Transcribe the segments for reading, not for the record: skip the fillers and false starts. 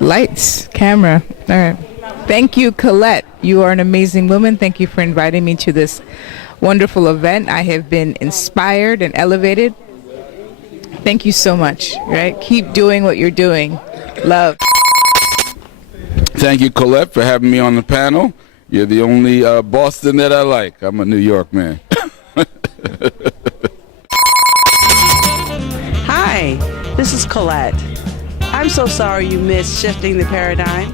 Lights, camera. All right. Thank you, Colette. You are an amazing woman. Thank you for inviting me to this wonderful event. I have been inspired and elevated. Thank you so much. Right? Keep doing what you're doing. Love. Thank you, Colette, for having me on the panel. You're the only Boston that I like. I'm a New York man. Hi, this is Colette. I'm so sorry you missed Shifting the Paradigm,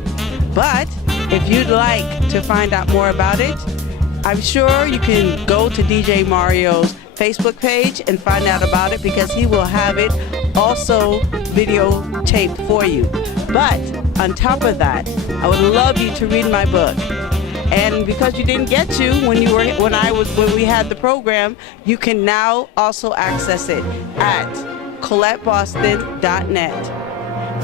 but if you'd like to find out more about it, I'm sure you can go to DJ Mario's Facebook page and find out about it, because he will have it also videotaped for you. But on top of that, I would love you to read my book. And because you didn't get to when we had the program, you can now also access it at COLETTEBOSTON.net.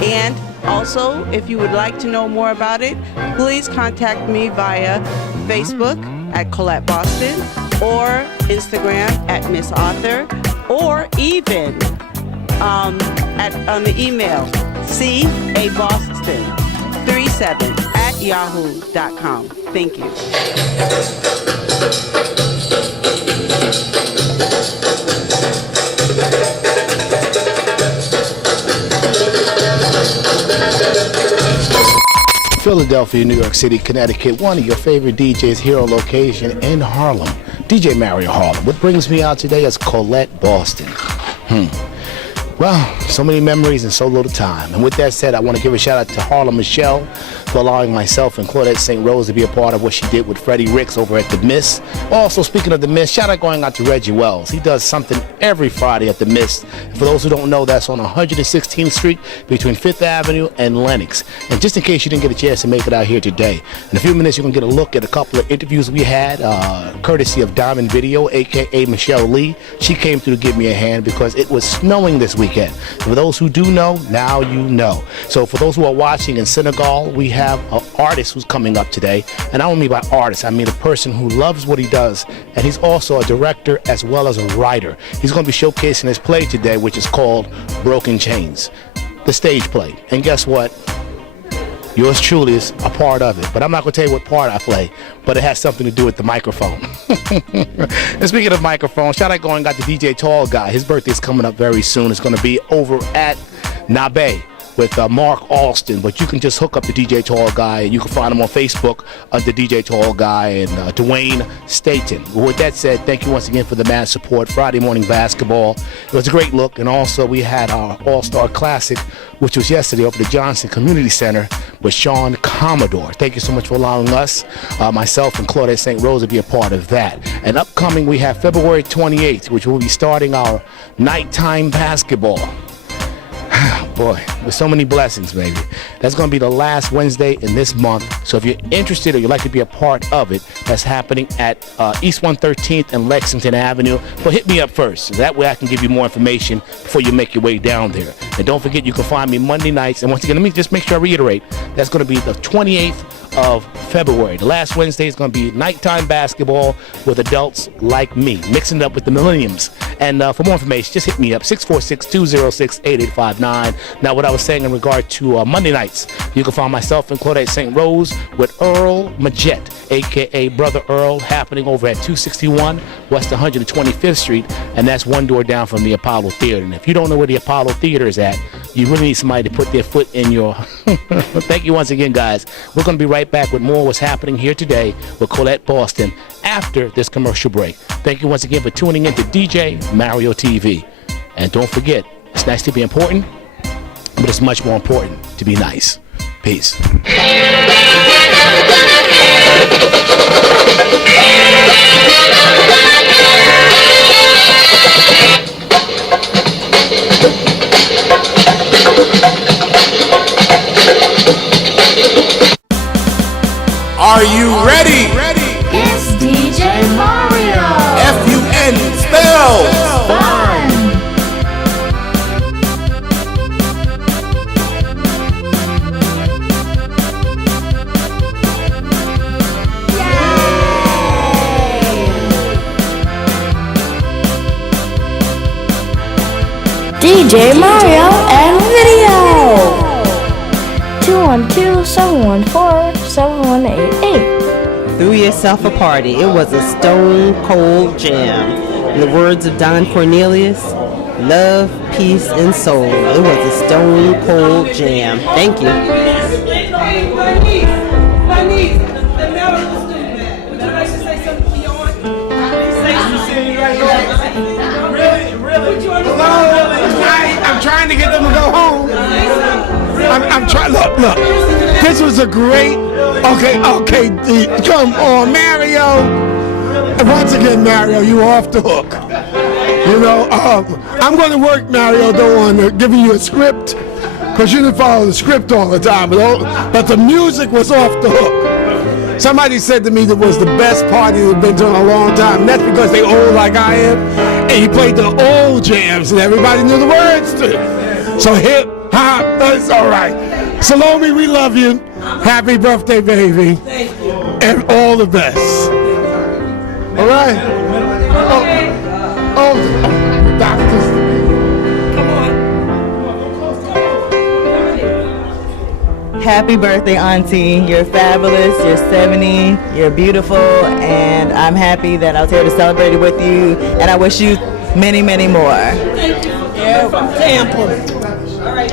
And also, if you would like to know more about it, please contact me via Facebook at Colette Boston, or Instagram at Miss Author, or even on the email caboston37@yahoo.com. Thank you. Philadelphia, New York City, Connecticut, one of your favorite DJs here on location in Harlem, DJ Mario Harlem. What brings me out today is Colette Boston. Well, so many memories in so little time. And with that said, I want to give a shout out to Harlem Michelle for allowing myself and Claudette St. Rose to be a part of what she did with Freddie Ricks over at The Mist. Also, speaking of The Mist, shout out going out to Reggie Wells. He does something every Friday at The Mist. And for those who don't know, that's on 116th Street between 5th Avenue and Lenox. And just in case you didn't get a chance to make it out here today, in a few minutes you're going to get a look at a couple of interviews we had, courtesy of Diamond Video, a.k.a. Michelle Lee. She came through to give me a hand because it was snowing this weekend. For those who do know, now you know. So for those who are watching in Senegal, we have an artist who's coming up today. And I don't mean by artist, I mean a person who loves what he does. And he's also a director as well as a writer. He's going to be showcasing his play today, which is called Broken Chains, the stage play. And guess what? Yours truly is a part of it. But I'm not going to tell you what part I play, but it has something to do with the microphone. And speaking of microphone, shout out going out to DJ Tall Guy. His birthday's coming up very soon. It's going to be over at Nabe with Mark Alston, but you can just hook up the DJ Tall Guy, and you can find him on Facebook under DJ Tall Guy and Dwayne Staten. With that said, thank you once again for the mad support. Friday morning basketball, it was a great look, and also we had our All-Star Classic, which was yesterday over the Johnson Community Center with Sean Commodore. Thank you so much for allowing us, myself and Claudette St. Rose, to be a part of that. And upcoming, we have February 28th, which will be starting our nighttime basketball. Boy, with so many blessings, baby. That's going to be the last Wednesday in this month. So if you're interested or you'd like to be a part of it, that's happening at East 113th and Lexington Avenue. But hit me up first. That way I can give you more information before you make your way down there. And don't forget, you can find me Monday nights. And once again, let me just make sure I reiterate. That's going to be the 28th of February. The last Wednesday is going to be nighttime basketball with adults like me, mixing it up with the millenniums. And for more information, just hit me up, 646-206-8859. Now, what I was saying in regard to Monday nights, you can find myself and Claudette St. Rose with Earl Majette, a.k.a. Brother Earl, happening over at 261 West 125th Street, and that's one door down from the Apollo Theater. And if you don't know where the Apollo Theater is at, you really need somebody to put their foot in your... Thank you once again, guys. We're going to be right back with more what's happening here today with Colette Boston after this commercial break. Thank you once again for tuning in to DJ Mario TV. And don't forget, it's nice to be important, but it's much more important to be nice. Peace. Are you ready? It's DJ Mario. F-U-N spells Fun. DJ Mario and video. 212-714-7188. Threw yourself a party. It was a stone cold jam. In the words of Don Cornelius, love, peace, and soul. It was a stone cold jam. Thank you. I'm trying to get them to go home. I'm trying. Look. This was a great. Okay. Come on, Mario. And once again, Mario, you off the hook. You know, I'm going to work, Mario, though, on giving you a script, because you didn't follow the script all the time. But the music was off the hook. Somebody said to me that was the best party they've been to in a long time. And that's because they old like I am. And he played the old jams, and everybody knew the words to it. So hip hop, that's all right. Salome, we love you. Happy birthday, baby. Thank you. And all the best. All right. Oh, doctors. Happy birthday, Auntie. You're fabulous. You're 70. You're beautiful. And I'm happy that I was here to celebrate it with you. And I wish you many, many more. Thank you. Sample. All right.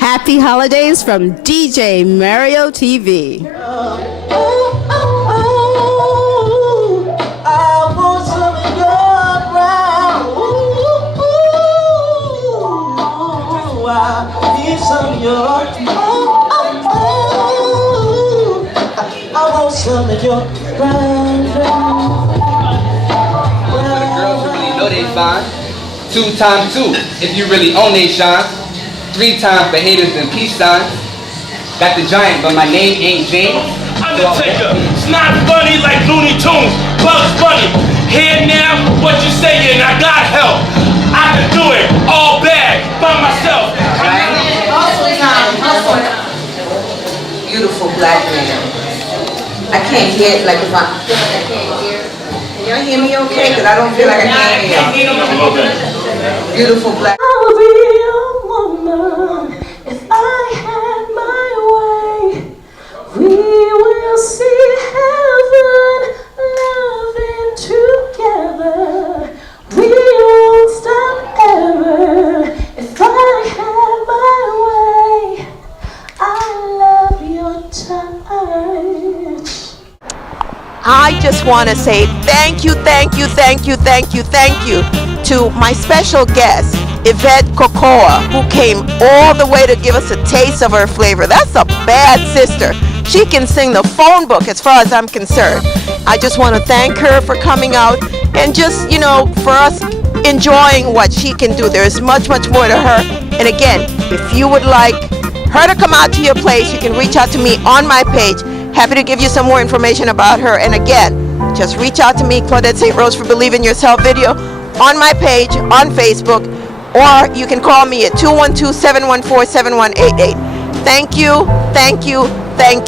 Happy holidays from DJ Mario TV. Some of your brown. The girls who really know they fine. 2 times 2 if you really own they shine. 3 times for haters and peace signs. Got the giant, but my name ain't James. Undertaker, it's not funny like Looney Tunes, Bugs Bunny. Here now, what you saying? I got help. I can do it all bad by myself. Beautiful black man. I can't hear it like if I feel like I can't hear. Can y'all hear me okay? Because I don't feel like I can't hear. Beautiful black. I'm a real woman. If I had my way, we will see heaven loving together. We won't stop ever. If I had my way, I love your touch. I just want to say thank you to my special guest, Yvette Cocoa, who came all the way to give us a taste of her flavor. That's a bad sister. She can sing the phone book as far as I'm concerned. I just want to thank her for coming out and just, for us enjoying what she can do. There's much more to her. And again, if you would like her to come out to your place, you can reach out to me on my page. Happy to give you some more information about her. And again, just reach out to me, Claudette St. Rose for Believe in Yourself video on my page on Facebook, or you can call me at 212-714-7188. Thank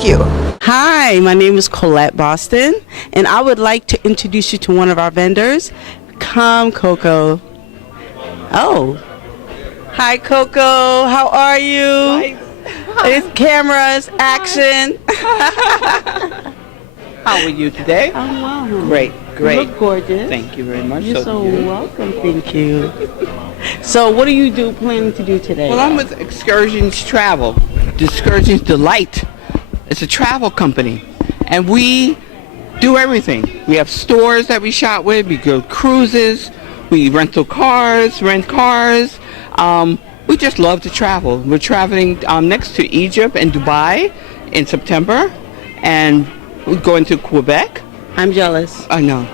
you. Hi, my name is Colette Boston, and I would like to introduce you to one of our vendors. Come, Coco. Oh. Hi, Coco. How are you? It's cameras, action. How are you today? I'm well. Great. You look gorgeous. Thank you very much. You're so welcome. Thank you. So, what are you planning to do today? Well, I'm with Excursions Travel. Excursions Delight. It's a travel company, and we do everything. We have stores that we shop with. We go cruises. We rent cars. We just love to travel. We're traveling next to Egypt and Dubai in September, and we're going to Quebec. I'm jealous. I know.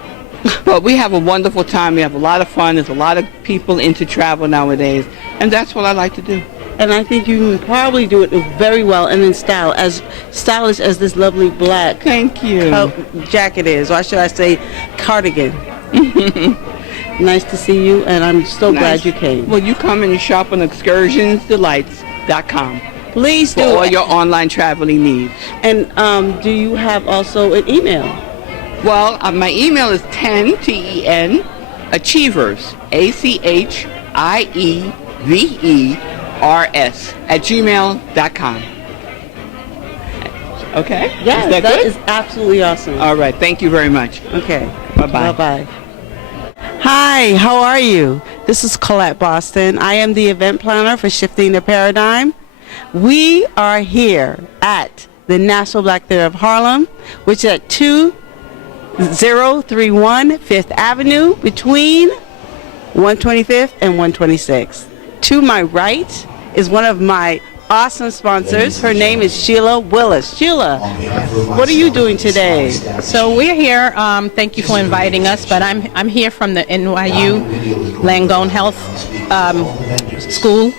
But we have a wonderful time. We have a lot of fun. There's a lot of people into travel nowadays, and that's what I like to do. And I think you can probably do it very well and in style, as stylish as this lovely black jacket is, or should I say cardigan. Nice to see you, and I'm so glad you came. Well, you come and you shop on excursionsdelights.com. Please do. For all your online traveling needs. And do you have also an email? Well, my email is 10, T-E-N, Achievers, A-C-H-I-E-V-E, rs@gmail.com. Okay? Yes, Is that that good? is absolutely awesome. All right. Thank you very much. Okay. Bye-bye. Bye-bye. Hi, how are you? This is Colette Boston. I am the event planner for Shifting the Paradigm. We are here at the National Black Theater of Harlem, which is at 2031 Fifth Avenue between 125th and 126th. To my right is one of my awesome sponsors. Her name is Sheila Willis. Sheila, what are you doing today? So we're here. Thank you for inviting us. But I'm here from the NYU Langone Health School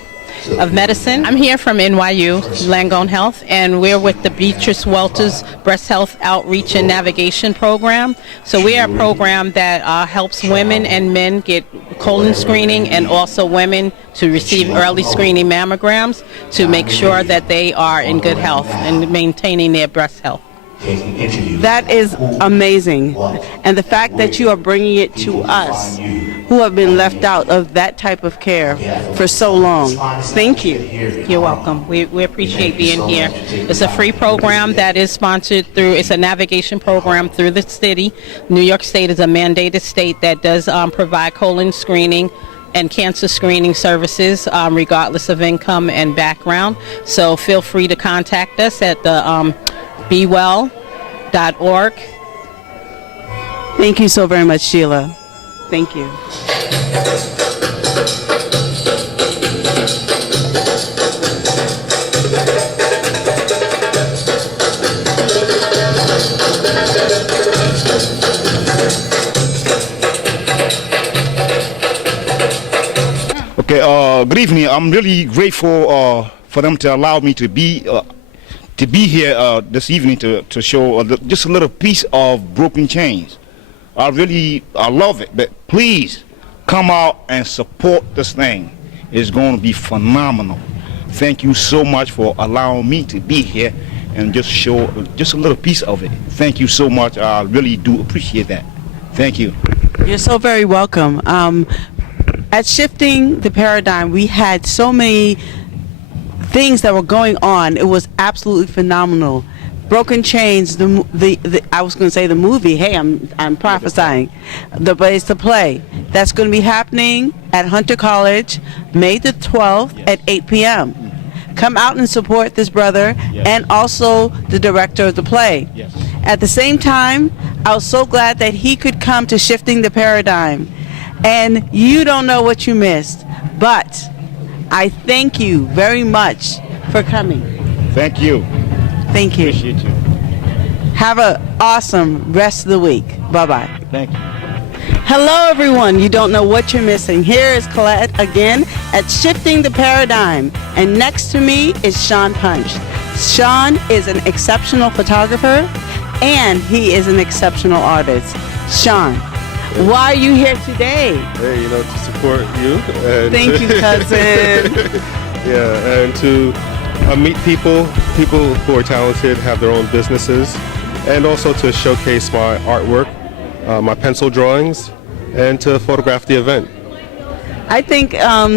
of Medicine. I'm here from NYU Langone Health, and we're with the Beatrice Welter's Breast Health Outreach and Navigation Program. So we are a program that helps women and men get colon screening, and also women to receive early screening mammograms to make sure that they are in good health and maintaining their breast health. That is amazing. And the fact that you are bringing it to us who have been left out of that type of care for so long. Thank you. You're welcome. We appreciate being here. It's a free program that is sponsored through, it's a navigation program through the city. New York State is a mandated state that does provide colon screening and cancer screening services regardless of income and background. So feel free to contact us at the bewell.org. Thank you so very much, Sheila. Thank you. Okay, good evening. I'm really grateful for them to allow me to be here this evening to show just a little piece of Broken Chains. I love it, but please come out and support this thing. It's going to be phenomenal. Thank you so much for allowing me to be here and just show just a little piece of it. Thank you so much. I really do appreciate that. Thank you. You're so very welcome. At Shifting the Paradigm, we had so many things that were going on. It was absolutely phenomenal. Broken Chains, I was going to say the movie. Hey, I'm prophesying. But it's the play that's going to be happening at Hunter College, May the 12th at 8 p.m. Come out and support this brother, and also the director of the play. At the same time, I was so glad that he could come to Shifting the Paradigm. And you don't know what you missed, but I thank you very much for coming. Thank you. Thank you. Appreciate you. Have an awesome rest of the week. Bye-bye. Thank you. Hello, everyone. You don't know what you're missing. Here is Colette again at Shifting the Paradigm. And next to me is Sean Punch. Sean is an exceptional photographer, and he is an exceptional artist. Sean, why are you here today? Hey, to support you. And thank you, cousin. Yeah, and to meet people who are talented, have their own businesses, and also to showcase my artwork, my pencil drawings, and to photograph the event. I think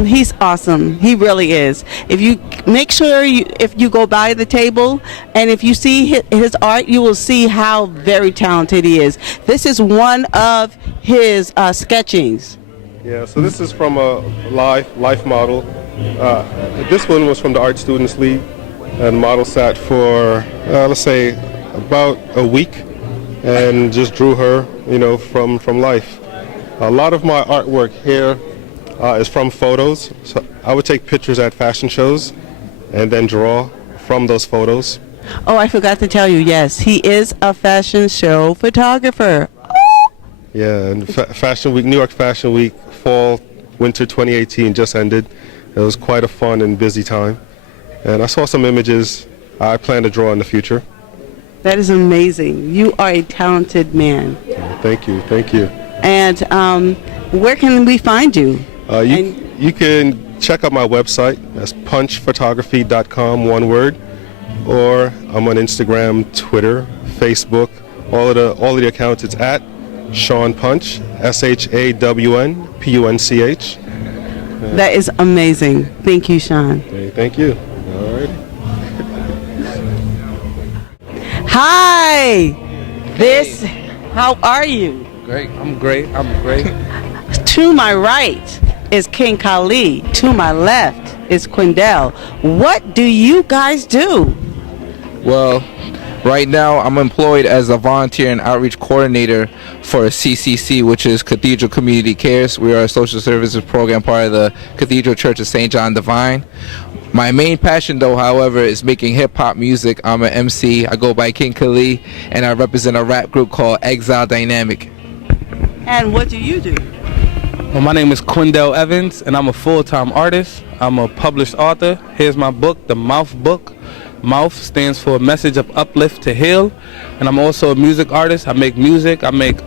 he's awesome. He really is. If you make sure if you go by the table and if you see his art, you will see how very talented he is. This is one of his sketchings. Yeah, so this is from a life model. This one was from the Art Students League, and the model sat for, let's say, about a week and just drew her, from life. A lot of my artwork here is from photos. So I would take pictures at fashion shows and then draw from those photos. Oh, I forgot to tell you, yes, he is a fashion show photographer. Yeah, and Fashion Week, New York Fashion Week, fall, winter 2018 just ended. It was quite a fun and busy time. And I saw some images I plan to draw in the future. That is amazing. You are a talented man. Thank you, thank you. And where can we find you? You can check out my website. That's punchphotography.com, one word. Or I'm on Instagram, Twitter, Facebook. All of the accounts. It's at Sean Punch, SHAWNPUNCH. That is amazing. Thank you, Sean. Okay, thank you. All right. Hi. How are you? Great. I'm great. To my right is King Kali. To my left is Quindell. What do you guys do? Well, right now I'm employed as a volunteer and outreach coordinator for CCC, which is Cathedral Community Cares. We are a social services program part of the Cathedral Church of St. John Divine. My main passion, though, however, is making hip-hop music. I'm an MC. I go by King Kali, and I represent a rap group called Exile Dynamic. And what do you do? Well, my name is Quindell Evans, and I'm a full-time artist. I'm a published author. Here's my book, The Mouth Book. Mouth stands for Message of Uplift to Heal. And I'm also a music artist. I make music. I make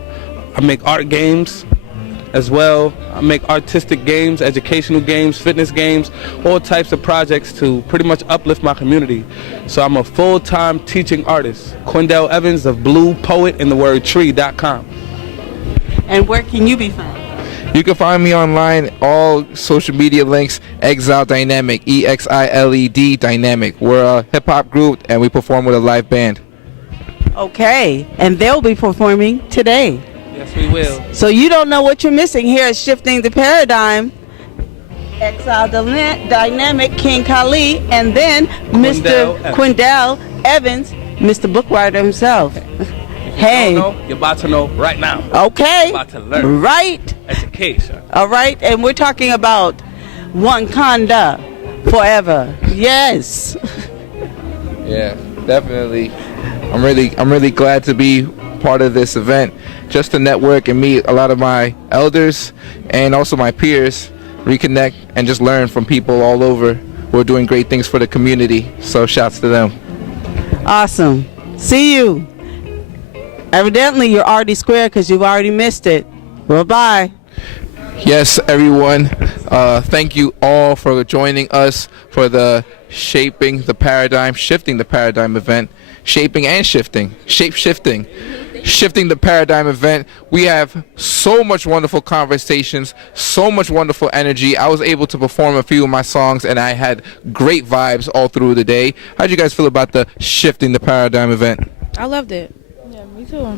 art games as well. I make artistic games, educational games, fitness games, all types of projects to pretty much uplift my community. So I'm a full-time teaching artist. Quindell Evans of Blue Poet and the word tree.com. And where can you be found? You can find me online, all social media links, Exile Dynamic, EXILED Dynamic. We're a hip-hop group, and we perform with a live band. Okay, and they'll be performing today. Yes, we will. So you don't know what you're missing here at Shifting the Paradigm. Exile Dynamic, King Kali, and then Mr. Quindell Evans, Mr. Bookwriter himself. Hey. You're about to know right now. Okay. You're about to learn. Right. Education. All right, and we're talking about Wakanda forever. Yes. Yeah, definitely. I'm really glad to be part of this event, just to network and meet a lot of my elders and also my peers, reconnect and just learn from people all over who are doing great things for the community. So shouts to them. Awesome. See you. Evidently, you're already square because you've already missed it. Bye-bye. Yes, everyone. Thank you all for joining us for the Shifting the Paradigm event. Shaping and shifting. Shape-shifting. Shifting the Paradigm event. We have so much wonderful conversations, so much wonderful energy. I was able to perform a few of my songs, and I had great vibes all through the day. How'd you guys feel about the Shifting the Paradigm event? I loved it. Yeah, me too. I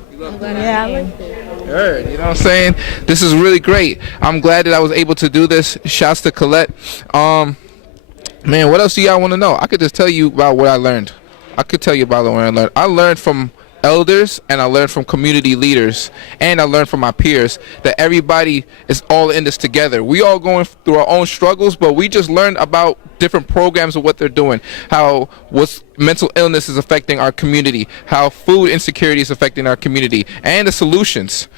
liked it. Heard, you know what I'm saying? This is really great. I'm glad that I was able to do this. Shouts to Colette. Man, what else do y'all want to know? I could just tell you about what I learned. I learned from elders, and I learned from community leaders, and I learned from my peers that everybody is all in this together. We all going through our own struggles, but we just learned about different programs of what they're doing, how what's mental illness is affecting our community, how food insecurity is affecting our community, and the solutions,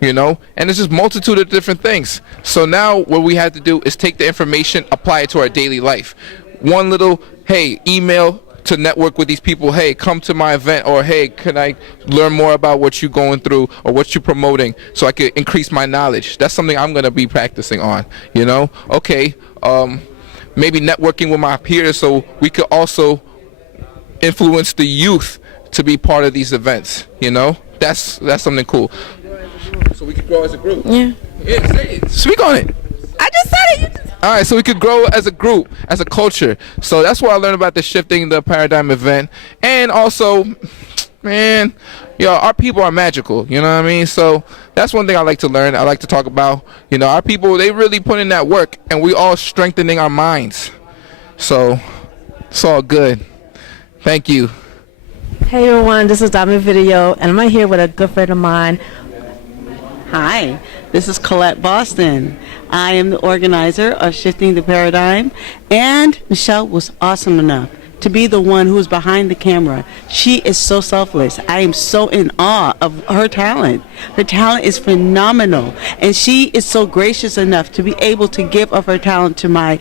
you know, and it's just multitude of different things. So now what we have to do is take the information, apply it to our daily life. One little, hey, email to network with these people, hey, come to my event, or hey, can I learn more about what you're going through or what you're promoting so I could increase my knowledge. That's something I'm going to be practicing on, you know. Okay, maybe networking with my peers so we could also influence the youth to be part of these events, you know. That's something cool. So we could grow as a group. Yeah, say it. Speak on it. I just said it. All right, so we could grow as a group, as a culture. So that's what I learned about the Shifting the Paradigm event. And also, man, our people are magical, you know what I mean? So that's one thing I like to learn. I like to talk about, you know, our people, they really put in that work, and we all strengthening our minds. So it's all good. Thank you. Hey everyone, this is Diamond Video, and I'm right here with a good friend of mine. Hi, this is Colette Boston. I am the organizer of Shifting the Paradigm, and Michelle was awesome enough to be the one who's behind the camera. She is so selfless. I am so in awe of her talent. Her talent is phenomenal, and she is so gracious enough to be able to give of her talent to my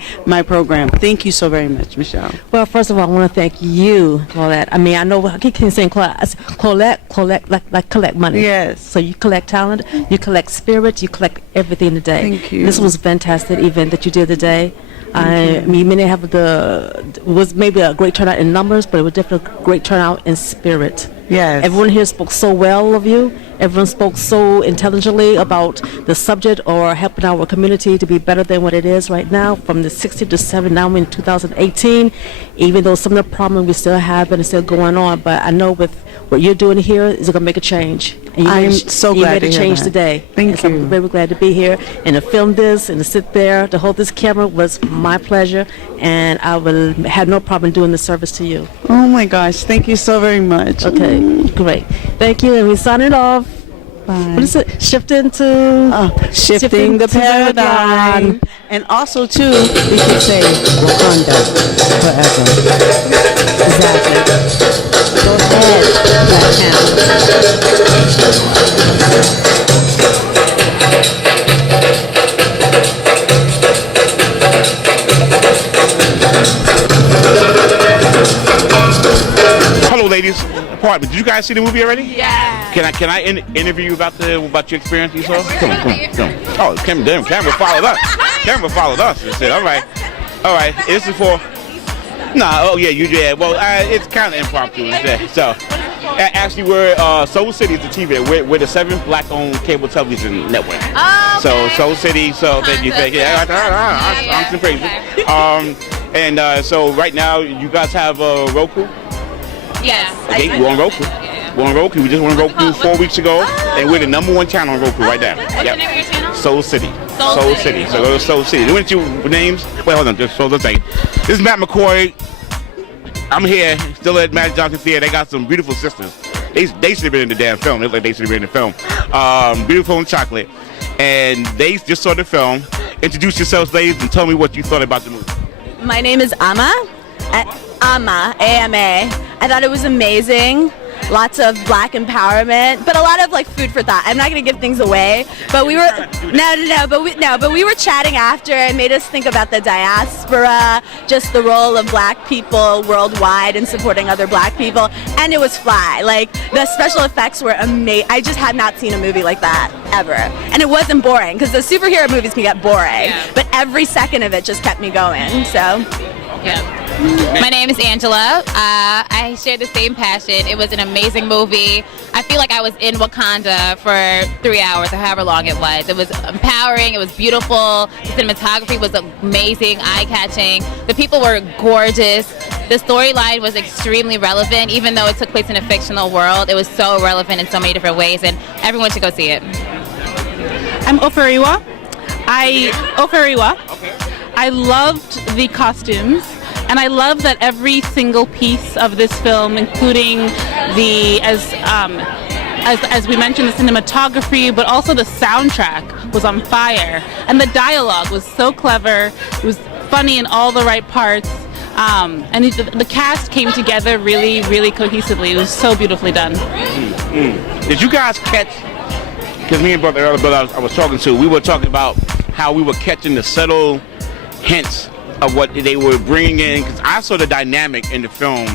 program. Thank you so very much, Michelle. Well, first of all, I want to thank you, Colette. I mean, I know I keep saying collect, like collect money. Yes. So you collect talent, you collect spirit, you collect everything today. Thank you. This was a fantastic event that you did today. I mean, maybe a great turnout in numbers, but it was definitely a great turnout in spirit. Yes. Everyone here spoke so well of you. Everyone spoke so intelligently about the subject or helping our community to be better than what it is right now. From the 60 to 7 now in 2018, even though some of the problems we still have and it's still going on, but I know with what you're doing here is going to make a change. And I'm so glad you made to a hear change that. today. Thank So you. I'm very glad to be here and to film this and to sit there to hold this camera was my pleasure, and I will have no problem doing the service to you. Oh my gosh, thank you so very much. Okay, great. Thank you, and we sign it off. Bye. What is it? Shifting to Shifting the to paradigm. And also, too, we could say Wakanda forever. Exactly. Go ahead, Hello, ladies. Pardon me. Did you guys see the movie already? Yeah. Can I interview you about your experience you saw? Come on. Oh, camera followed us. Camera followed us. And said, all right. This is for. Nah. Oh yeah, you did. Well, it's kind of impromptu. So, actually, we're Soul City is the TV. We're the 7th black-owned cable television network. Oh, So Soul City. So that you think, I'm some crazy. So right now, you guys have Roku. Yes. Okay, we're on Roku. We're on Roku. We just went on Roku 4 weeks ago, and we're the #1 channel on Roku right now. What's the name of your channel? Soul City. Soul City. So go to Soul City. What your names? Wait, hold on. Just hold on a second. This is Matt McCoy. I'm here, still at Magic Johnson Theater. They got some beautiful sisters. They should have been in the damn film. They look like they should have been in the film. Beautiful and Chocolate. And they just saw the film. Introduce yourselves, ladies, and tell me what you thought about the movie. My name is Ama. AMA. I thought it was amazing. Lots of black empowerment, but a lot of like food for thought. I'm not gonna give things away, but we were but we were chatting after. It made us think about the diaspora, just the role of black people worldwide in supporting other black people, and it was fly. Like the special effects were amazing. I just had not seen a movie like that ever, and it wasn't boring because the superhero movies can get boring, but every second of it just kept me going. So. Yeah. My name is Angela. I share the same passion. It was an amazing movie. I feel like I was in Wakanda for 3 hours or however long it was. It was empowering. It was beautiful. The cinematography was amazing, eye-catching. The people were gorgeous. The storyline was extremely relevant. Even though it took place in a fictional world, it was so relevant in so many different ways, and everyone should go see it. I'm Oferiwa. I loved the costumes, and I love that every single piece of this film, including the as we mentioned, the cinematography, but also the soundtrack was on fire, and the dialogue was so clever. It was funny in all the right parts, and the cast came together really, really cohesively. It was so beautifully done. Did you guys catch? Because me and brother I was talking to, we were talking about how we were catching the subtle hints of what they were bringing in, because I saw the dynamic in the film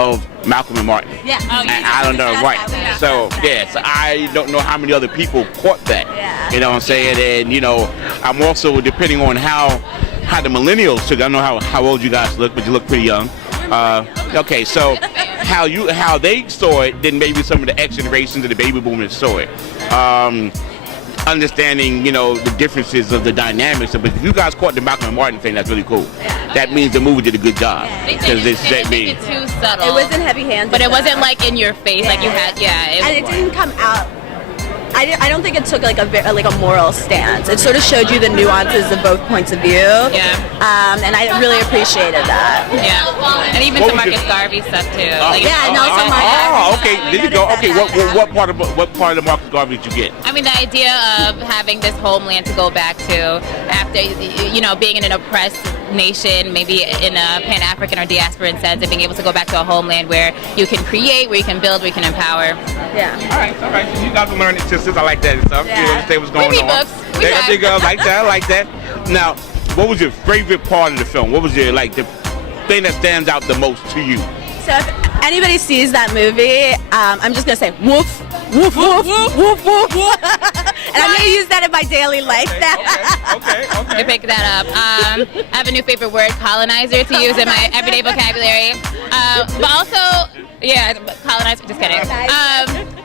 of Malcolm and Martin. Yeah. And I don't know, right. So I don't know how many other people caught that. Yeah. You know what I'm saying? And, I'm also, depending on how the millennials took it. I don't know how old you guys look, but you look pretty young. Okay, so how they saw it, then maybe some of the X generations of the baby boomers saw it. Understanding, the differences of the dynamics. But if you guys caught the Malcolm and Martin thing, that's really cool. That means the movie did a good job. Because They didn't make it too subtle. It wasn't heavy-handed, but it wasn't though. like in your face, like you had. And it didn't come out. I don't think it took like a moral stance. It sort of showed you the nuances of both points of view. Yeah. And I really appreciated that. Yeah. And even What some was Marcus Garvey stuff too. Like, okay. There you go. Okay, what part of the Marcus Garvey did you get? I mean, the idea of having this homeland to go back to after, being in an oppressed nation, maybe in a Pan-African or diasporan sense, and being able to go back to a homeland where you can create, where you can build, where you can empower. Yeah. All right. So you guys are learning sisters. I like that and stuff. Yeah. You understand what's going We read on. books. We I think I like that. Now, what was your favorite part of the film? What was the thing that stands out the most to you? So if anybody sees that movie, I'm just gonna say woof, woof, woof, woof, woof, woof. And I'm gonna use that in my daily life now. Okay. To pick that up. I have a new favorite word, colonizer, to use in my everyday vocabulary. But also, Yeah, colonized. Just kidding.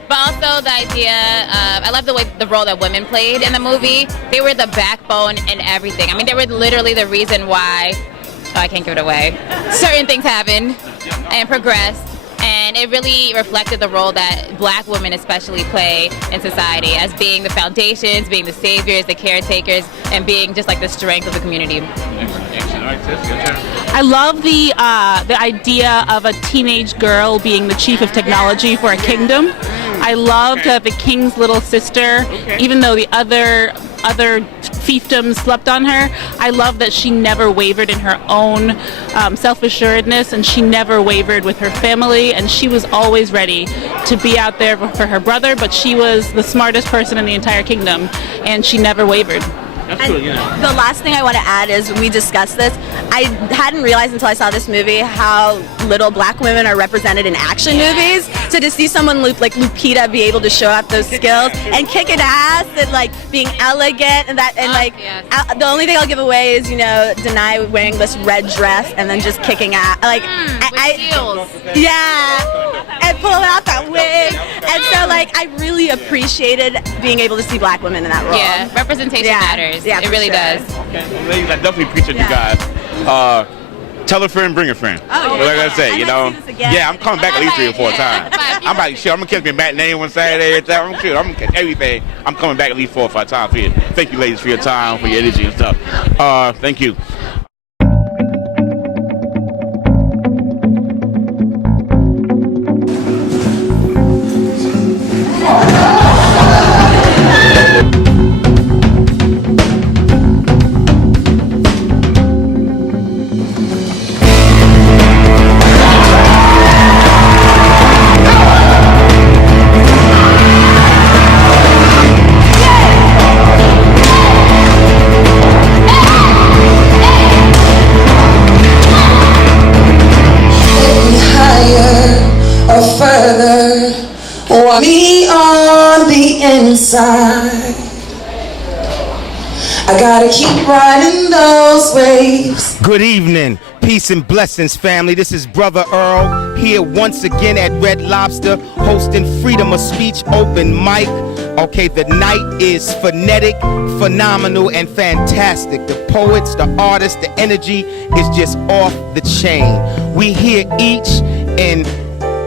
But also the idea. I love the role that women played in the movie. They were the backbone in everything. I mean, they were literally the reason why. Oh, I can't give it away. Certain things happened and progressed. And it really reflected the role that black women especially play in society as being the foundations, being the saviors, the caretakers, and being just like the strength of the community. I love the idea of a teenage girl being the chief of technology for a kingdom. I loved the king's little sister, even though the other fiefdoms slept on her. I love that she never wavered in her own self-assuredness, and she never wavered with her family, and she was always ready to be out there for her brother, but she was the smartest person in the entire kingdom, and she never wavered. The last thing I want to add is we discussed this. I hadn't realized until I saw this movie how little black women are represented in action movies. So to see someone like Lupita be able to show up those skills and kicking ass and like being elegant and the only thing I'll give away is Denai wearing this red dress and then just kicking ass and pulling out that wig. And so I really appreciated being able to see black women in that role. Yeah, representation matters. Yeah, it really does. Okay. Well, ladies, I definitely appreciate you guys. Tell a friend, bring a friend. Oh, like I say, yeah, I'm coming back at least 3 or 4 times. I'm gonna catch me a matinee one Saturday. I'm gonna catch everything. I'm coming back at least 4 or 5 times for you. Thank you, ladies, for your time, for your energy and stuff. Thank you. Me on the inside, I gotta keep riding those waves. Good evening, peace and blessings, family. This is Brother Earl here once again at Red Lobster, hosting Freedom of Speech open mic. Okay, the night is phonetic, phenomenal, and fantastic. The poets, the artists, the energy is just off the chain. We here each and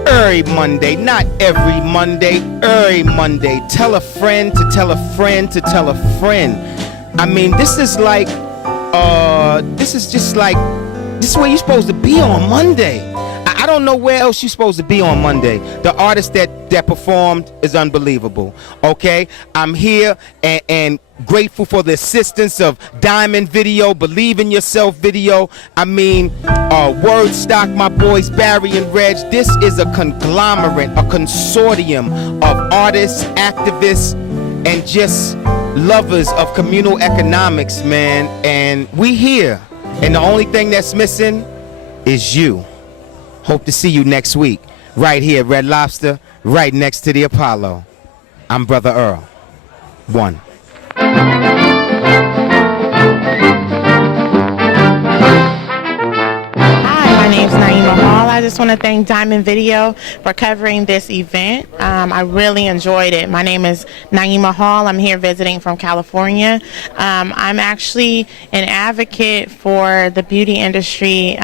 every Monday, not every Monday, every Monday. Tell a friend to tell a friend to tell a friend. I mean, this is where you're supposed to be on Monday. I don't know where else you're supposed to be on Monday. The artist that performed is unbelievable. Okay, I'm here and grateful for the assistance of Diamond Video, Believe in Yourself Video. I mean, Word Stock, my boys Barry and Reg. This is a conglomerate, a consortium of artists, activists, and just lovers of communal economics, man. And we here, and the only thing that's missing is you. Hope to see you next week, right here at Red Lobster, right next to the Apollo. I'm Brother Earl. 1. My name's Naima Hall. I just want to thank Diamond Video for covering this event. I really enjoyed it. My name is Naima Hall. I'm here visiting from California. I'm actually an advocate for the beauty industry,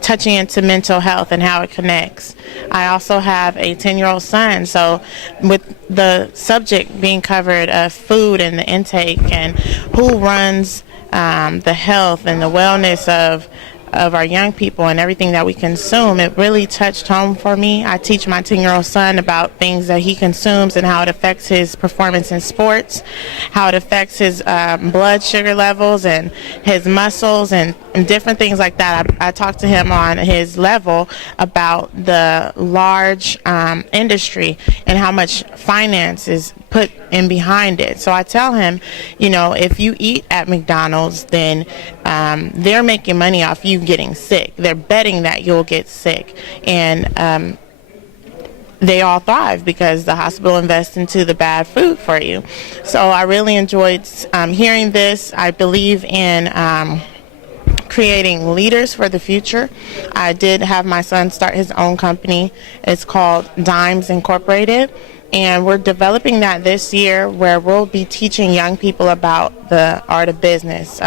touching into mental health and how it connects. I also have a 10-year-old son, so with the subject being covered of food and the intake and who runs the health and the wellness of our young people and everything that we consume, it really touched home for me. I teach my 10-year-old son about things that he consumes and how it affects his performance in sports, how it affects his blood sugar levels and his muscles and different things like that. I talked to him on his level about the large industry and how much finance is put in behind it. So I tell him, if you eat at McDonald's, then they're making money off you getting sick. They're betting that you'll get sick. And they all thrive because the hospital invests into the bad food for you. So I really enjoyed hearing this. I believe in creating leaders for the future. I did have my son start his own company. It's called Dimes Incorporated. And we're developing that this year, where we'll be teaching young people about the art of business,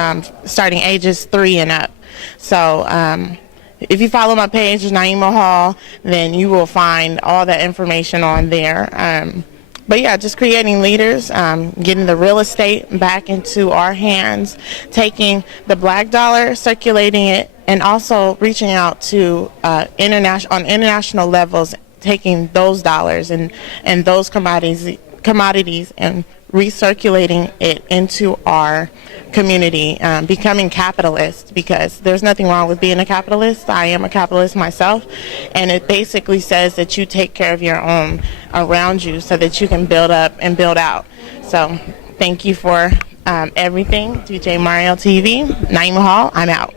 starting ages 3 and up. So if you follow my page, Naima Hall, then you will find all that information on there. But yeah, just creating leaders, getting the real estate back into our hands, taking the black dollar, circulating it, and also reaching out to on international levels, taking those dollars and those commodities and recirculating it into our community, becoming capitalist, because there's nothing wrong with being a capitalist. I am a capitalist myself, and it basically says that you take care of your own around you so that you can build up and build out. So thank you for everything. DJ Mario TV, Naima Hall, I'm out.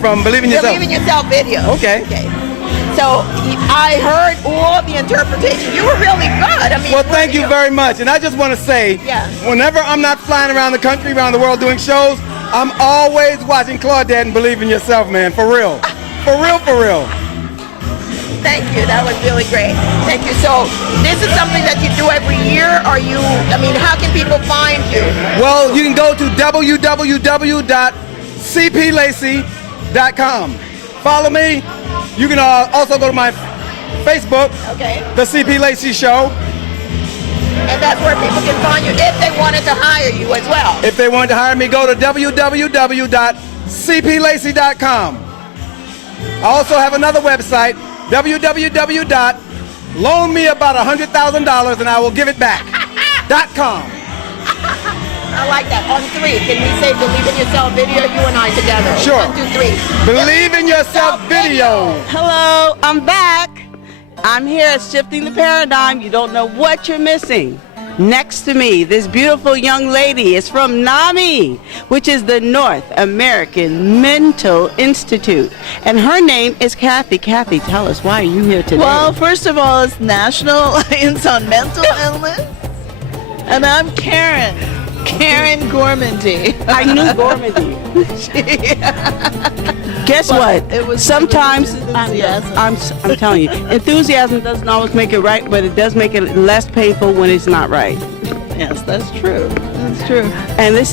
From Believe in Yourself. Believe in Yourself video. Okay. So I heard all the interpretation. You were really good. I mean, well, thank you very much. And I just want to say, whenever I'm not flying around the country, around the world doing shows, I'm always watching Claudette and Believe in Yourself, man. For real. For real, for real. Thank you. That was really great. Thank you. So this is something that you do every year? How can people find you? Well, you can go to www.cplacy.com. Follow me. You can also go to my Facebook, The CP Lacey Show. And that's where people can find you if they wanted to hire you as well. If they wanted to hire me, go to www.cplacy.com. I also have another website, www.loan me about $100,000 and I will give it back. .com. I like that. On 3, can we say Believe in Yourself video, you and I together? Sure. 1, 2, 3. Believe in Yourself video. Hello, I'm back. I'm here at Shifting the Paradigm. You don't know what you're missing. Next to me, this beautiful young lady is from NAMI, which is the North American Mental Institute. And her name is Kathy. Kathy, tell us, why are you here today? Well, first of all, it's National Alliance on Mental Illness. And I'm Karen Gormandy. I knew Gormandy. Guess what? It was sometimes I'm telling you, enthusiasm doesn't always make it right, but it does make it less painful when it's not right. Yes, that's true. That's true. And this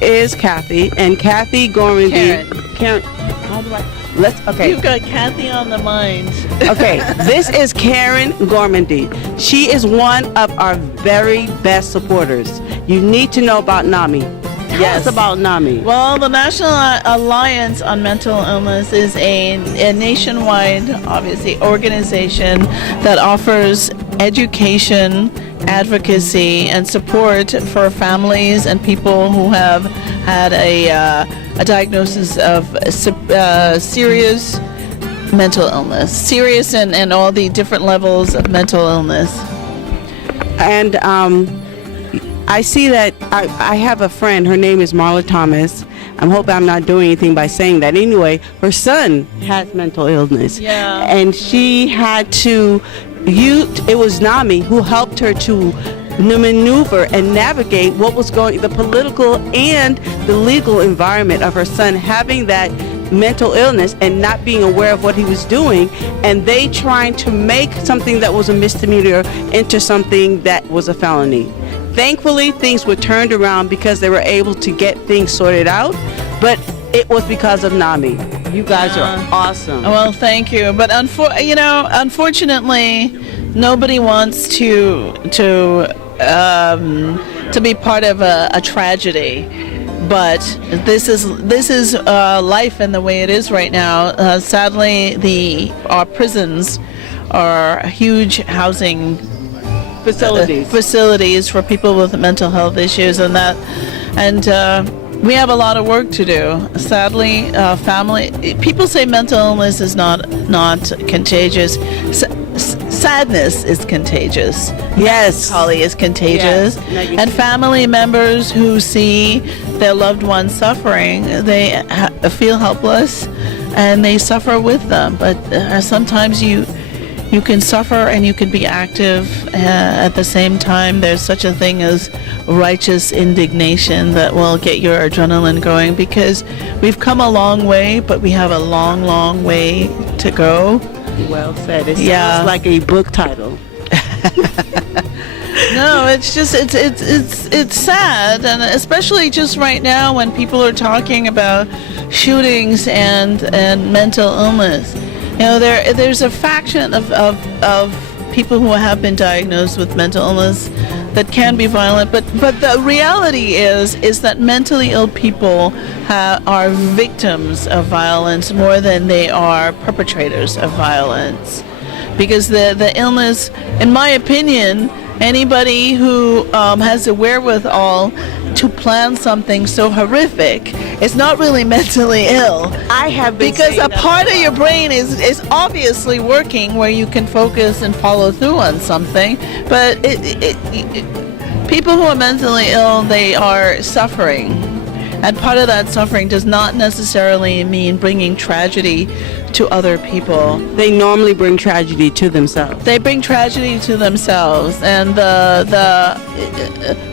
is Kathy and Kathy Gormandy. Karen. How do I? You've got Kathy on the mind. Okay, this is Karen Gormandy. She is one of our very best supporters. You need to know about NAMI. Tell us about NAMI. Well, the National Alliance on Mental Illness is a nationwide, obviously, organization that offers education, advocacy, and support for families and people who have had a diagnosis of serious mental illness. Serious and all the different levels of mental illness. And I see that I have a friend, her name is Marla Thomas. I'm hoping I'm not doing anything by saying that. Anyway, her son has mental illness. Yeah. And she had to, it was NAMI who helped her to maneuver and navigate what was the political and the legal environment of her son having that mental illness and not being aware of what he was doing, and they trying to make something that was a misdemeanor into something that was a felony. Thankfully, things were turned around because they were able to get things sorted out, but it was because of NAMI. You guys are awesome. Well, thank you. But unfortunately, nobody wants to be part of a tragedy. But this is life and the way it is right now. Sadly, our prisons are huge housing facilities for people with mental health issues, and we have a lot of work to do. Sadly, people say mental illness is not contagious. Sadness is contagious. Yes. Melancholy is contagious. Yes. And family members who see their loved ones suffering, they feel helpless and they suffer with them. But sometimes you can suffer and you can be active at the same time. There's such a thing as righteous indignation that will get your adrenaline going, because we've come a long way, but we have a long, long way to go. Well said. It sounds like a book title. No, it's just it's sad, and especially just right now when people are talking about shootings and mental illness. You know, there's a faction of people who have been diagnosed with mental illness that can be violent, but the reality is that mentally ill people are victims of violence more than they are perpetrators of violence, because the illness, in my opinion, anybody who has the wherewithal to plan something so horrific is not really mentally ill. I have been because saying a part of your brain is obviously working where you can focus and follow through on something, but people who are mentally ill, they are suffering, and part of that suffering does not necessarily mean bringing tragedy to other people. They normally bring tragedy to themselves. They bring tragedy to themselves, and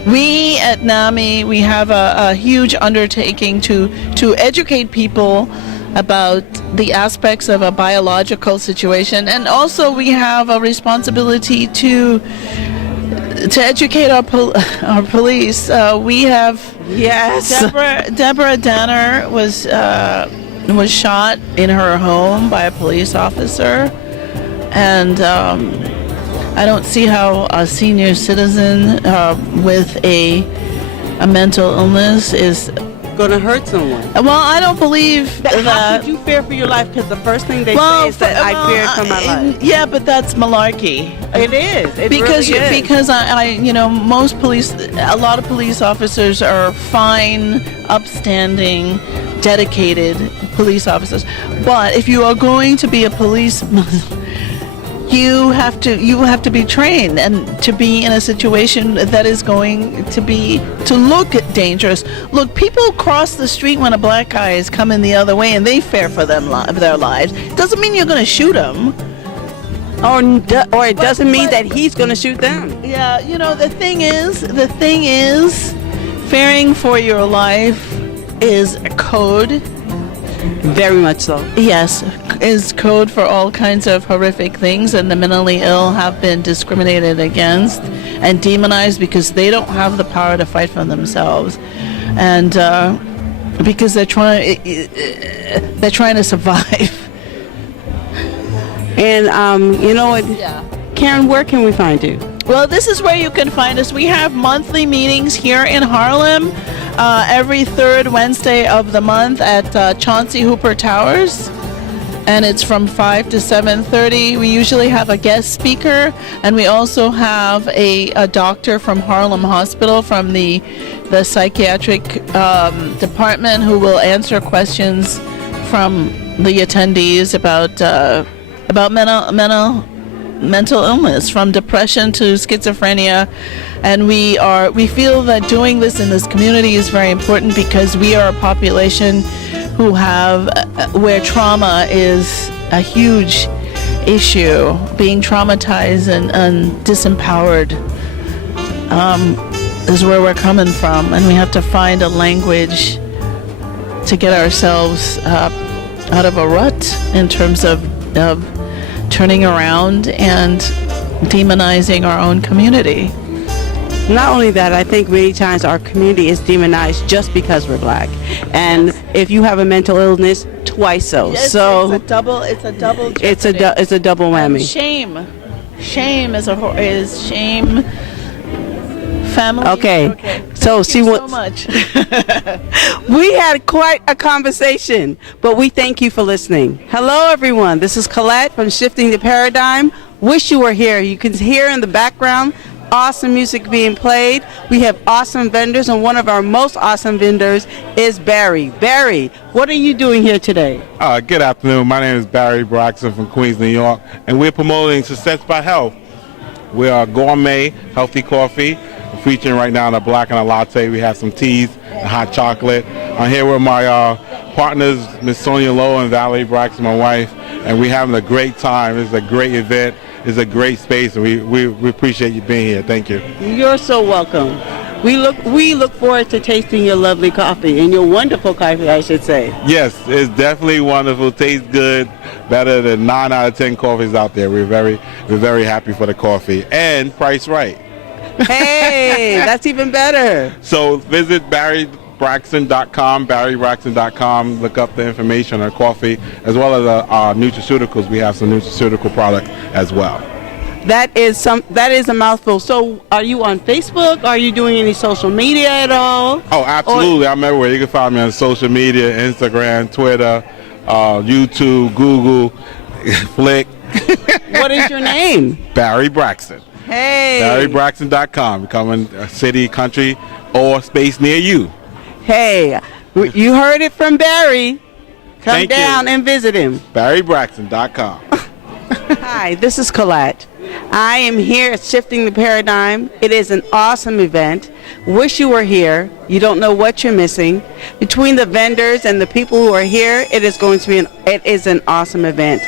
we at NAMI, we have a huge undertaking to educate people about the aspects of a biological situation, and also we have a responsibility to educate our police. We have Deborah Danner was shot in her home by a police officer, and I don't see how a senior citizen with a mental illness is going to hurt someone. Well, I don't believe that. How could you fear for your life? Because the first thing they say is that I feared for my life. Yeah, but that's malarkey. It is. It because really is. Because a lot of police officers are fine, upstanding, dedicated police officers. But if you are going to be a policeman, you have to be trained and to be in a situation that is going to look dangerous. Look, people cross the street when a black guy is coming the other way and they fear for their lives. Doesn't mean you're going to shoot them. Or it doesn't mean that he's going to shoot them. Yeah, the thing is, fearing for your life is a code. Very much so. Yes, is code for all kinds of horrific things, and the mentally ill have been discriminated against and demonized because they don't have the power to fight for themselves, and because they're trying to survive. And Karen, where can we find you? Well, this is where you can find us. We have monthly meetings here in Harlem every third Wednesday of the month at Chauncey Hooper Towers, and it's from 5 to 7:30. We usually have a guest speaker, and we also have a doctor from Harlem Hospital from the psychiatric department who will answer questions from the attendees about mental illness, from depression to schizophrenia. And we feel that doing this in this community is very important because we are a population where trauma is a huge issue. Being traumatized and disempowered is where we're coming from, and we have to find a language to get ourselves out of a rut in terms of turning around and demonizing our own community. Not only that, I think many times our community is demonized just because we're black, and if you have a mental illness, twice so. Yes, so it's a double. It's a double. It's a double whammy. Shame is shame. Family. Okay. So Thank you so much. We had quite a conversation, but we thank you for listening. Hello, everyone. This is Colette from Shifting the Paradigm. Wish you were here. You can hear in the background awesome music being played. We have awesome vendors, and one of our most awesome vendors is Barry. Barry, what are you doing here today? Good afternoon. My name is Barry Braxton from Queens, New York, and we're promoting Success by Health. We are gourmet, healthy coffee. We're featuring right now the black and a latte. We have some teas and hot chocolate. I'm here with my partners, Miss Sonia Lowe and Valerie Braxton, my wife, and we're having a great time. It's a great event. It's a great space, and we appreciate you being here. Thank you. You're so welcome. We look forward to tasting your lovely coffee, and your wonderful coffee, I should say. Yes, it's definitely wonderful. Tastes good, better than 9 out of 10 coffees out there. We're very happy for the coffee and price right. Hey, that's even better. So visit BarryBraxton.com, BarryBraxton.com. Look up the information on coffee as well as our nutraceuticals. We have some nutraceutical products as well. That is a mouthful. So, are you on Facebook? Are you doing any social media at all? Oh, absolutely. I'm everywhere. You can find me on social media, Instagram, Twitter, YouTube, Google, Flick. What is your name? Barry Braxton. Hey. BarryBraxton.com. Becoming a city, country, or space near you. Hey, you heard it from Barry. Come down and visit him. BarryBraxton.com. Hi, this is Colette. I am here at Shifting the Paradigm. It is an awesome event. Wish you were here. You don't know what you're missing. Between the vendors and the people who are here, it is an awesome event.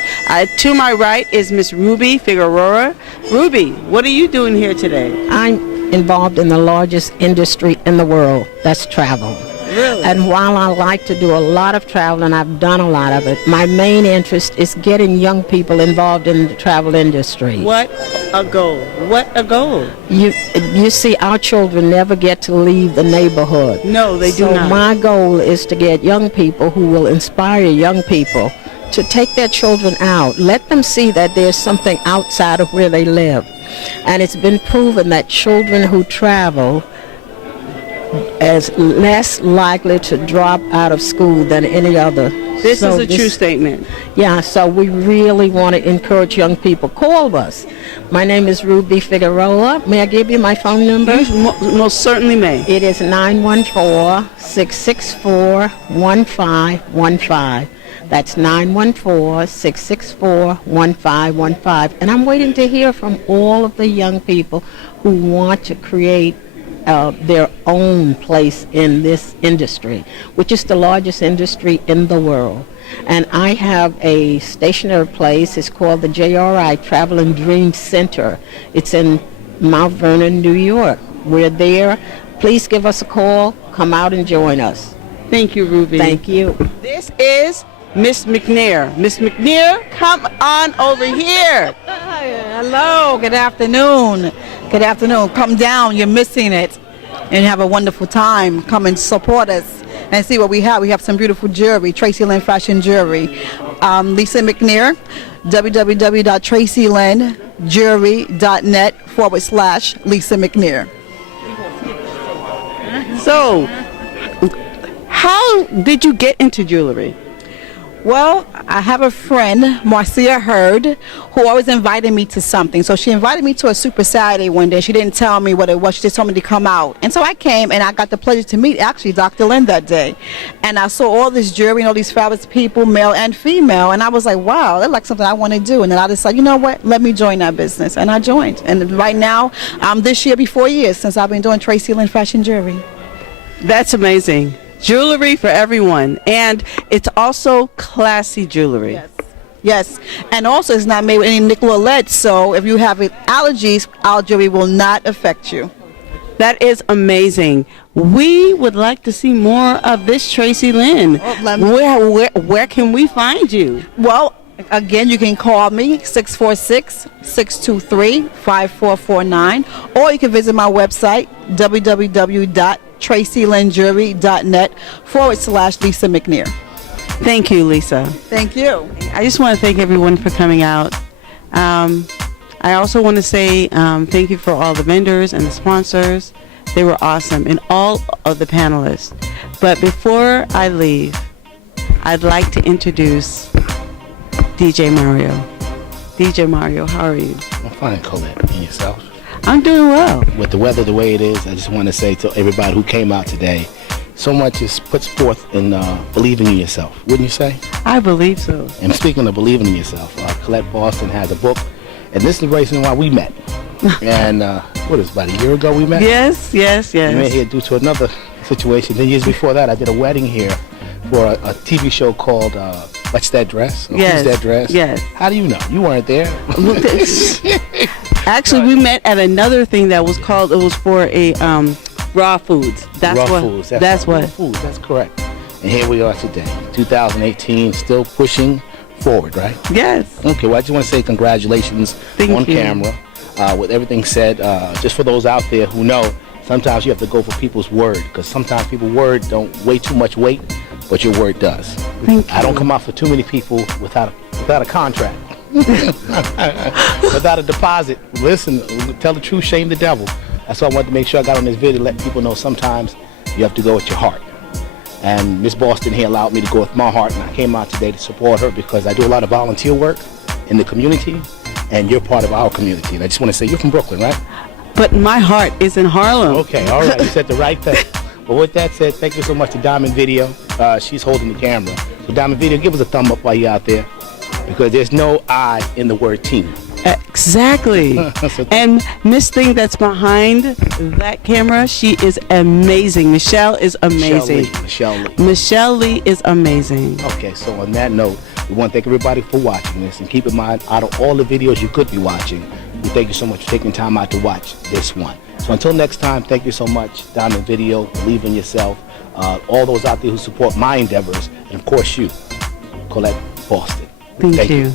To my right is Miss Ruby Figueroa. Ruby, what are you doing here today? I'm involved in the largest industry in the world. That's travel. Really? And while I like to do a lot of travel, and I've done a lot of it, my main interest is getting young people involved in the travel industry. What a goal. What a goal. You see, our children never get to leave the neighborhood. No, they do not. So my goal is to get young people who will inspire young people to take their children out. Let them see that there's something outside of where they live. And it's been proven that children who travel as less likely to drop out of school than any other. This is a true statement. Yeah, so we really want to encourage young people. Call us. My name is Ruby Figueroa. May I give you my phone number? You most certainly may. It is 914-664-1515. That's 914-664-1515. And I'm waiting to hear from all of the young people who want to create their own place in this industry, which is the largest industry in the world. And I have a stationary place. It's called the JRI Travel and Dream Center. It's in Mount Vernon, New York. We're there. Please give us a call. Come out and join us. Thank you, Ruby. Thank you. This is Miss McNair. Miss McNair, come on over here. Hello, good afternoon. Good afternoon. Come down, you're missing it. And have a wonderful time. Come and support us and see what we have. We have some beautiful jewelry, Tracy Lynn Fashion Jewelry. Lisa McNair, www.tracylynnjewelry.net/Lisa McNair. So, how did you get into jewelry? Well, I have a friend, Marcia Hurd, who always invited me to something. So she invited me to a Super Saturday one day. She didn't tell me what it was. She just told me to come out. And so I came, and I got the pleasure to meet, actually, Dr. Lynn that day. And I saw all this jewelry and all these fabulous people, male and female. And I was like, wow, that's like something I want to do. And then I decided, you know what, let me join that business. And I joined. And right now, this year, be 4 years since I've been doing Tracy Lynn Fashion Jewelry. That's amazing. Jewelry for everyone, and it's also classy jewelry. Yes, and also it's not made with any nickel or lead, so if you have allergies, our jewelry will not affect you. That is amazing. We would like to see more of this Tracy Lynn. Where can we find you? Well, again, you can call me 646-623-5449, or you can visit my website www.tracylynnjewelry.net/Lisa McNair. Thank you, Lisa. Thank you. I just want to thank everyone for coming out. I also want to say thank you for all the vendors and the sponsors. They were awesome, and all of the panelists. But before I leave, I'd like to introduce DJ Mario. DJ Mario, how are you? I'm fine, Colette. And yourself? I'm doing well. With the weather the way it is, I just want to say to everybody who came out today, so much is puts forth in believing in yourself, wouldn't you say? I believe so. And speaking of believing in yourself, Colette Boston has a book, and this is the reason why we met. And what is it, about a year ago we met? Yes. We met here due to another situation. 10 years before that, I did a wedding here for a TV show called What's That Dress? Or Yes. Who's That Dress? Yes. How do you know? You weren't there. Actually, we met at another thing that was called. It was for a raw foods. That's Raw what. foods. That's right. what. Raw foods. That's correct. And here we are today, 2018, still pushing forward, right? Yes. Okay. Well, I just want to say congratulations on you. camera. With everything said, just for those out there who know, sometimes you have to go for people's word, because sometimes people's word don't weigh too much weight, but your word does. Thank you. I don't come out for too many people without a contract, without a deposit. Listen, tell the truth, shame the devil. That's why I wanted to make sure I got on this video to let people know sometimes you have to go with your heart. And Miss Boston here allowed me to go with my heart, and I came out today to support her because I do a lot of volunteer work in the community, and you're part of our community. And I just want to say, you're from Brooklyn, right? But my heart is in Harlem. Okay, all right, you said the right thing. But with that said, thank you so much to Diamond Video. She's holding the camera. So Diamond Video, give us a thumb up while you're out there, because there's no I in the word team. Exactly. And Miss Thing that's behind that camera, she is amazing. Michelle is amazing. Michelle Lee is amazing. Okay, so on that note, we want to thank everybody for watching this, and keep in mind, out of all the videos you could be watching, we thank you so much for taking time out to watch this one. So until next time, thank you so much. Diamond Video, believe in yourself. All those out there who support my endeavors, and of course you, Colette Boston. Thank you.